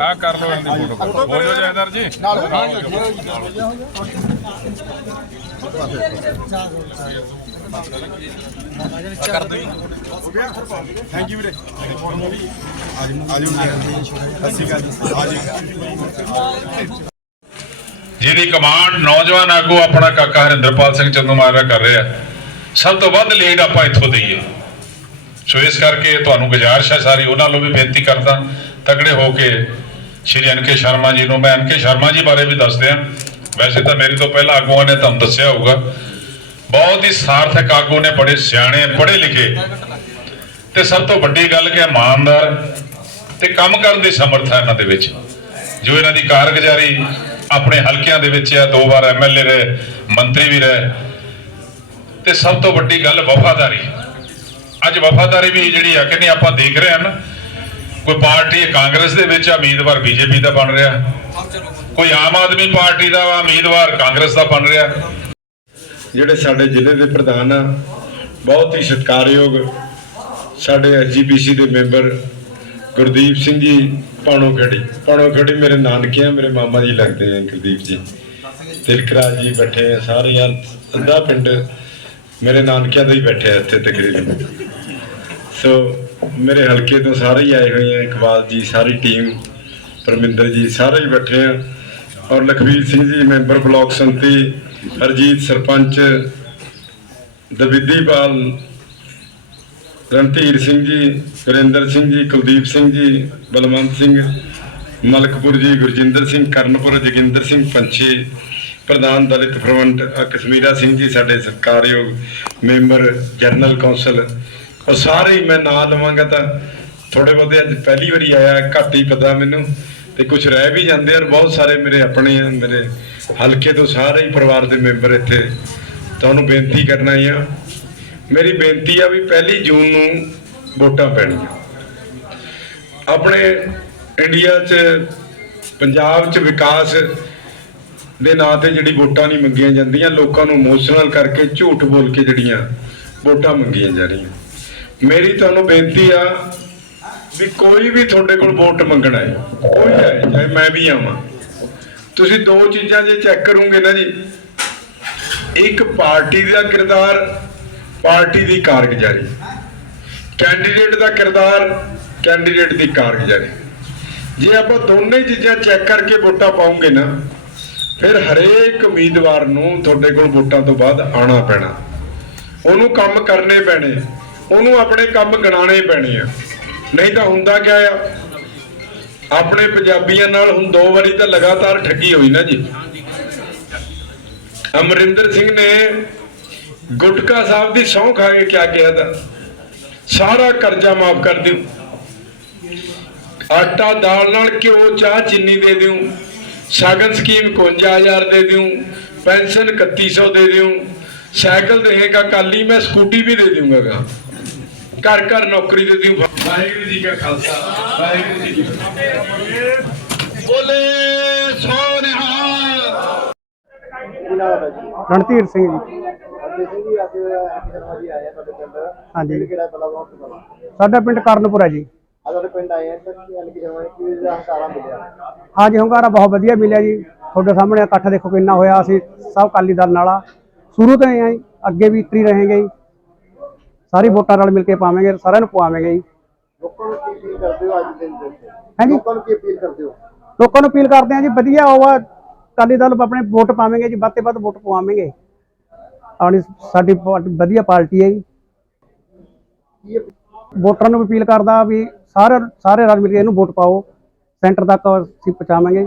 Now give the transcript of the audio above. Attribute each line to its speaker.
Speaker 1: ਆ ਕਰ ਲਓ ਇਹਦੀ ਫੋਟੋ ਬੋਲੋ ਜੈਦਰ ਜੀ।
Speaker 2: ਥੈਂਕ ਯੂ ਵੀਰੇ। ਆਜੋ ਅਸੀਂ ਗੱਲ ਆਜੋ
Speaker 1: ਜਿਹਦੀ ਕਮਾਂਡ ਨੌਜਵਾਨ ਆਗੂ ਆਪਣਾ ਕਾਕਾ ਹਰਿੰਦਰਪਾਲ ਸਿੰਘ ਚੰਦੂਮਾਜਰਾ ਕਰ ਰਿਹਾ ਸਭ ਤੋਂ ਵੱਧ ਲੀਡ ਆਪਾਂ ਇੱਥੋਂ ਦਈਏ ਸੋ ਇਸ ਕਰਕੇ ਤੁਹਾਨੂੰ ਗੁਜ਼ਾਰਿਸ਼ ਹੈ ਸਾਰੀ, ਉਹਨਾਂ ਨੂੰ ਵੀ ਬੇਨਤੀ ਕਰਦਾ ਤਗੜੇ ਹੋ ਕੇ ਸ਼੍ਰੀ ਅਨਕੇ ਸ਼ਰਮਾ ਜੀ ਨੂੰ। ਮੈਂ ਅਨਕੇ ਸ਼ਰਮਾ ਜੀ ਬਾਰੇ ਵੀ ਦੱਸ ਦਿਆਂ ਵੈਸੇ ਤਾਂ ਮੇਰੇ ਤੋਂ ਪਹਿਲਾਂ ਆਗੂਆਂ ਨੇ ਤੁਹਾਨੂੰ ਦੱਸਿਆ ਹੋਊਗਾ। ਬਹੁਤ ਹੀ ਸਾਰਥਕ ਆਗੂ ਨੇ, ਬੜੇ ਸਿਆਣੇ, ਪੜ੍ਹੇ ਲਿਖੇ। ਤੇ ਸਭ ਤੋਂ ਵੱਡੀ ਗੱਲ ਕਿ ਇਮਾਨਦਾਰ ਤੇ ਕੰਮ ਕਰਨ ਦੀ ਸਮਰੱਥਾ ਇਹਨਾਂ ਦੇ ਵਿੱਚ। ਜੋ ਇਹਨਾਂ ਦੀ ਕਾਰਗੁਜ਼ਾਰੀ ਆਪਣੇ ਹਲਕਿਆਂ ਦੇ ਵਿੱਚ ਆ ਦੋ ਵਾਰ ਐਮਐਲਏ ਰਹੇ, ਮੰਤਰੀ ਵੀ ਰਹੇ। ਤੇ ਸਭ ਤੋਂ ਵੱਡੀ ਗੱਲ ਵਫਾਦਾਰੀ। ਅੱਜ ਵਫਾਦਾਰੀ ਵੀ ਜਿਹੜੀ ਆ ਕਿ ਆਪਾਂ ਦੇਖ ਰਹੇ ਹਾਂ ਕੋਈ ਪਾਰਟੀ ਕਾਂਗਰਸ ਦੇ ਵਿੱਚ ਉਮੀਦਵਾਰ ਬੀਜੇਪੀ ਦਾ ਬਣ ਰਿਹਾ, ਕੋਈ ਆਮ ਆਦਮੀ ਪਾਰਟੀ ਦਾ ਉਮੀਦਵਾਰ ਕਾਂਗਰਸ ਦਾ ਬਣ ਰਿਹਾ।
Speaker 3: ਜਿਹੜੇ ਸਾਡੇ ਜ਼ਿਲ੍ਹੇ ਦੇ ਪ੍ਰਧਾਨ ਆ, ਬਹੁਤ ਹੀ ਸਤਿਕਾਰਯੋਗ ਸਾਡੇ ਐਸਜੀਪੀਸੀ ਦੇ ਮੈਂਬਰ ਗੁਰਦੀਪ ਸਿੰਘ ਜੀ ਪਾਣੋ ਖੜੀ ਪਾਣੋ ਖੜੀ ਮੇਰੇ ਨਾਨਕੇ ਆ ਮੇਰੇ ਮਾਮਾ ਜੀ ਲੱਗਦੇ ਆ ਗੁਰਦੀਪ ਜੀ। ਤਿਲਕਰਾਜ ਜੀ ਬੈਠੇ ਆ ਸਾਰੇ ਆ ਅੱਧਾ ਪਿੰਡ ਮੇਰੇ ਨਾਨਕਿਆਂ ਦਾ ਹੀ ਬੈਠੇ ਆ ਇੱਥੇ ਤਕਰੀਬਨ। ਸੋ ਮੇਰੇ ਹਲਕੇ ਤੋਂ ਸਾਰੇ ਹੀ ਆਏ ਹੋਏ ਆ ਇਕਬਾਲ ਜੀ ਸਾਰੀ ਟੀਮ ਪਰਮਿੰਦਰ ਜੀ ਸਾਰੇ ਹੀ ਬੈਠੇ ਆ। ਔਰ ਲਖਵੀਰ ਸਿੰਘ ਜੀ ਮੈਂਬਰ ਬਲਾਕ ਸੰਤੀ ਹਰਜੀਤ ਸਰਪੰਚ ਦਵਿੱਦੀਪਾਲ ਰਣਧੀਰ ਸਿੰਘ ਜੀ ਵਰਿੰਦਰ ਸਿੰਘ ਜੀ ਕੁਲਦੀਪ ਸਿੰਘ ਜੀ ਬਲਵੰਤ ਸਿੰਘ ਮਲਕਪੁਰ ਜੀ ਗੁਰਜਿੰਦਰ ਸਿੰਘ ਕਰਨਪੁਰ ਜੋਗਿੰਦਰ ਸਿੰਘ ਪੰਛੀ ਪ੍ਰਧਾਨ ਦਲਿਤ ਫਰੰਟ ਅ, ਕਸ਼ਮੀਰਾ ਸਿੰਘ ਜੀ ਸਾਡੇ ਸਤਿਕਾਰਯੋਗ ਮੈਂਬਰ ਜਨਰਲ ਕੌਂਸਲ ਉਹ ਸਾਰੇ ਹੀ ਮੈਂ ਨਾਂ ਲਵਾਂਗਾ ਤਾਂ ਥੋੜੇ ਬਹੁਤੇ ਅੱਜ ਪਹਿਲੀ ਵਾਰੀ ਆਇਆ, ਘੱਟ ਹੀ ਪਤਾ ਮੈਨੂੰ। ਤੇ ਕੁਝ ਰਹਿ ਵੀ ਜਾਂਦੇ ਆ ਔਰ ਬਹੁਤ ਸਾਰੇ ਮੇਰੇ ਆਪਣੇ ਆ, ਮੇਰੇ ਹਲਕੇ ਤੋਂ ਸਾਰੇ ਹੀ ਪਰਿਵਾਰ ਦੇ ਮੈਂਬਰ ਇੱਥੇ। ਤੁਹਾਨੂੰ ਬੇਨਤੀ ਕਰਨਾ ਹੀ ਆ। ਮੇਰੀ ਬੇਨਤੀ ਆ ਵੀ ਪਹਿਲੀ ਜੂਨ ਨੂੰ ਵੋਟਾਂ ਪੈਣੀਆਂ। ਆਪਣੇ ਇੰਡੀਆ 'ਚ, ਪੰਜਾਬ 'ਚ ਵਿਕਾਸ ਦੇ ਨਾਂ ਤੇ ਜਿਹੜੀ ਵੋਟਾਂ ਨਹੀਂ ਮੰਗੀਆਂ ਜਾਂਦੀਆਂ, ਲੋਕਾਂ ਨੂੰ ਇਮੋਸ਼ਨਲ ਕਰਕੇ ਝੂਠ ਬੋਲ ਕੇ ਜਿਹੜੀਆਂ ਵੋਟਾਂ ਮੰਗੀਆਂ ਜਾ ਰਹੀਆਂ। ਮੇਰੀ ਤੁਹਾਨੂੰ ਬੇਨਤੀ ਆ ਵੀ ਕੋਈ ਵੀ ਤੁਹਾਡੇ ਕੋਲ ਵੋਟ ਮੰਗਣਾ ਹੈ, ਕੋਈ ਹੈ, ਚਾਹੇ ਮੈਂ ਵੀ ਆਵਾਂ। ਤੁਸੀਂ ਦੋ ਚੀਜ਼ਾਂ ਜੇ ਚੈੱਕ ਕਰੋਗੇ ਨਾ ਜੀ, ਇੱਕ ਪਾਰਟੀ ਦਾ ਕਿਰਦਾਰ, ਪਾਰਟੀ ਦੀ ਕਾਰਗੁਜ਼ਾਰੀ। ਕੈਂਡੀਡੇਟ ਦਾ ਕਿਰਦਾਰ ਕੈਂਡੀਡੇਟ ਦੀ ਕਾਰਗੁਜ਼ਾਰੀ। ਜੇ ਆਪਾਂ ਦੋਨੇ ਚੀਜ਼ਾਂ ਚੈੱਕ ਕਰਕੇ ਵੋਟਾਂ ਪਾਉਂਗੇ ਨਾ, ਫਿਰ ਹਰੇਕ ਉਮੀਦਵਾਰ ਨੂੰ ਤੁਹਾਡੇ ਕੋਲ ਵੋਟਾਂ ਤੋਂ ਬਾਅਦ ਆਉਣਾ ਪੈਣਾ। ਉਹਨੂੰ ਕੰਮ ਕਰਨੇ ਪੈਣੇ। ਉਹਨੂੰ ਆਪਣੇ ਕੰਮ ਗਿਣਾਣੇ ਪੈਣੇ ਆ। ਨਹੀਂ ਤਾਂ ਹੁੰਦਾ ਕਿਆ ਆ? ਆਪਣੇ ਪੰਜਾਬੀਆਂ ਨਾਲ ਹੁਣ ਦੋ ਵਾਰੀ ਤਾਂ ਲਗਾਤਾਰ ਠੱਗੀ ਹੋਈ ਨਾ ਜੀ। ਅਮਰਿੰਦਰ ਸਿੰਘ ਨੇ ਗੁਟਕਾ ਸਾਹਿਬ ਦੀ ਸਹੁੰ ਖਾ ਕੇ ਕਿਆ ਕਿਹਾ ਤਾਂ? ਸਾਰਾ ਕਰਜ਼ਾ ਮਾਫ ਕਰ ਦਿਓ। ਆਟਾ ਦਾਲ ਨਾਲ ਘਿਓ, ਚਾਹ, ਚੀਨੀ ਦੇ ਦਿਓ। ਸ਼ਗਨ ਸਕੀਮ 51000 ਦੇ ਦਿਓ। ਪੈਨਸ਼ਨ 3100 ਦੇ ਦਿਓ। ਸਾਈਕਲ ਦੇਗਾ ਕਾਲੀ ਮੈਂ ਸਕੂਟੀ ਵੀ ਦੇ ਦੂੰਗਾ ਘਰ ਘਰ ਨੌਕਰੀ ਦੇ ਦਿਓ। ਵਾਹਿਗੁਰੂ ਜੀ ਕਾ ਖਾਲਸਾ ਵਾਹਿਗੁਰੂ ਜੀ ਕੀ ਫਤਿਹ। ਬੋਲੇ ਸੋਨਿਹਾਲ।
Speaker 4: ਰਣਧੀਰ ਸਿੰਘ ਜੀ।
Speaker 5: ਆਏ
Speaker 4: ਹਾਂਜੀ। ਸਾਡਾ ਪਿੰਡ ਕਰਨਪੁਰ ਹੈ? ਜੀ
Speaker 5: ਆਏ
Speaker 4: ਹਾਂਜੀ ਹੁੰਗਾਰਾ ਬਹੁਤ ਵਧੀਆ ਮਿਲਿਆ ਜੀ। ਤੁਹਾਡੇ ਸਾਹਮਣੇ ਇਕੱਠ ਦੇਖੋ ਕਿੰਨਾ ਹੋਇਆ। ਅਸੀਂ ਸਭ ਅਕਾਲੀ ਦਲ ਨਾਲ ਸ਼ੁਰੂ ਤੋਂ ਹੀ ਆ ਜੀ ਅੱਗੇ ਵੀ ਇਤਰੀ ਰਹੇਗੇ ਜੀ। ਸਾਰੀ ਵੋਟਾਂ ਨਾਲ ਮਿਲ ਕੇ ਪਾਵਾਂਗੇ ਸਾਰਿਆਂ ਨੂੰ ਪਵਾਵਾਂਗੇ ਜੀ।
Speaker 5: ਲੋਕਾਂ ਨੂੰ ਕੀ ਅਪੀਲ ਕਰਦੇ ਹੋ ਅੱਜ ਦੇ ਦਿਨ ਦੇ ਉੱਤੇ
Speaker 4: ਹਾਂਜੀ।
Speaker 5: ਲੋਕਾਂ ਨੂੰ ਕੀ ਅਪੀਲ ਕਰਦੇ ਹੋ?
Speaker 4: ਲੋਕਾਂ ਨੂੰ ਅਪੀਲ ਕਰਦੇ ਆ ਜੀ ਵਧੀਆ ਉਹ ਆ ਅਕਾਲੀ ਦਲ ਆਪਣੇ ਵੋਟ ਪਾਵਾਂਗੇ ਜੀ ਵੱਧ ਤੋਂ ਵੱਧ ਵੋਟ ਪਵਾਵਾਂਗੇ। ਆਪਣੀ ਸਾਡੀ ਪਾਰਟੀ ਵਧੀਆ ਪਾਰਟੀ ਹੈ ਜੀ।
Speaker 5: ਕੀ ਅਪੀਲ-
Speaker 4: ਵੋਟਰਾਂ ਨੂੰ ਅਪੀਲ ਕਰਦਾ ਵੀ ਸਾਰੇ ਸਾਰੇ ਰਲ ਮਿਲ ਕੇ ਇਹਨੂੰ ਵੋਟ ਪਾਓ ਸੈਂਟਰ ਤੱਕ ਅਸੀਂ ਪਹੁੰਚਾਵਾਂਗੇ।